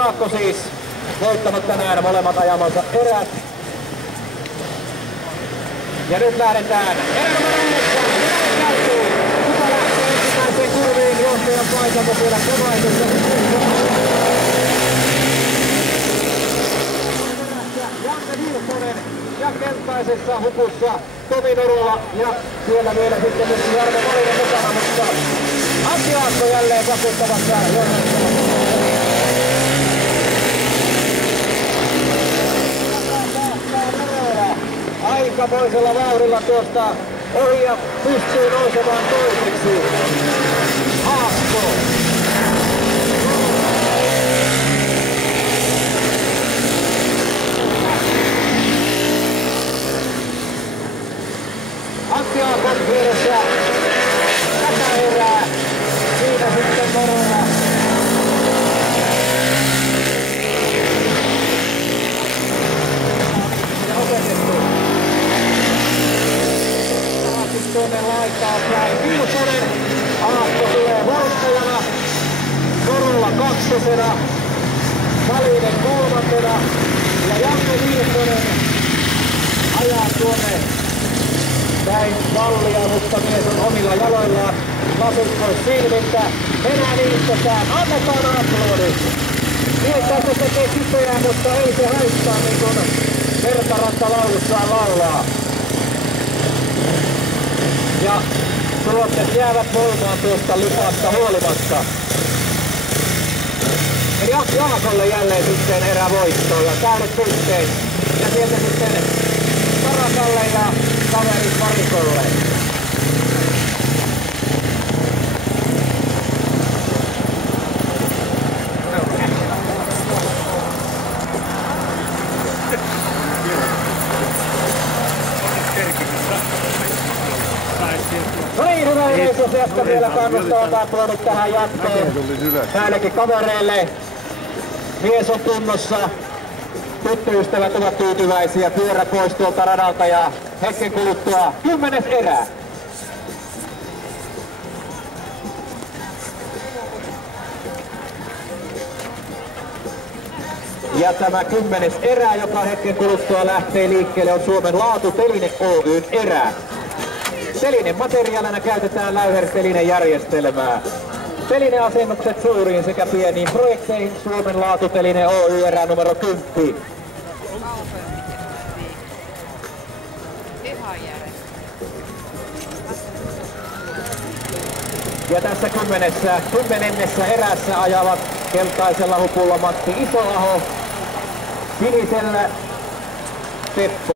Jaakko siis voittanut tänään molemmat ajamansa erät. Ja nyt lähdetään eränumero 9. Kuka lähtee ensimmäiseen kurviin johtajan paikalta siellä kovaisessa? Janne Vilkkonen ja keltaisessa hupussa Tomi Norola ja siellä vielä sitten myös Jarmo Malinen mukana, mutta Antti Jaakko jälleen vakuuttavassa johdossa. Aikamoisella vauhdilla tuosta ohi ja pystyy nousemaan toiseksi. Aakko. Antti Aakon vieressä tätä erää. Siinä sitten Norola. Tuonne laitaan päin. Vilkkonen. Aakko tulee voittajana. Norola kakkosena. Malinen kolmantena. Ja Janne Vilkkonen ajaa tuonne päin vallia, mutta mies on omilla jaloillaan. Lasit pois silmiltä. Enää niistetään. Annetaan aplodit. Mies tässä tekee kipeää, mutta ei se haittaa niin kuin Vertaranta laulussaan laulaa. Ja tulokset jäävät voimaan tuosta lipasta huolimatta. Eli Jaakolle jälleen sitten erävoittoon ja täydet pisteet. Ja sieltä sitten Parakalle ja kaverit Marikolle. No niin, hyvä yleisös, jotka vielä kannustavat aplodit tähän jatkoon. Näillekin kavereille. Mies on kunnossa. Tyttöystävät ovat tyytyväisiä. Pyörä pois tuolta radalta ja hetken kuluttua 10. erä. Ja tämä 10. erä, joka hetken kuluttua lähtee liikkeelle, on Suomen Laatuteline Oyn erä. Telinemateriaalina käytetään läyhertelinejärjestelmää. Telineasennukset suuriin sekä pieniin projekteihin Suomen Laatuteline Oy erä numero 10. Ja tässä 10. erässä ajavat keltaisella hupulla Matti Isolaho, sinisellä Teppo.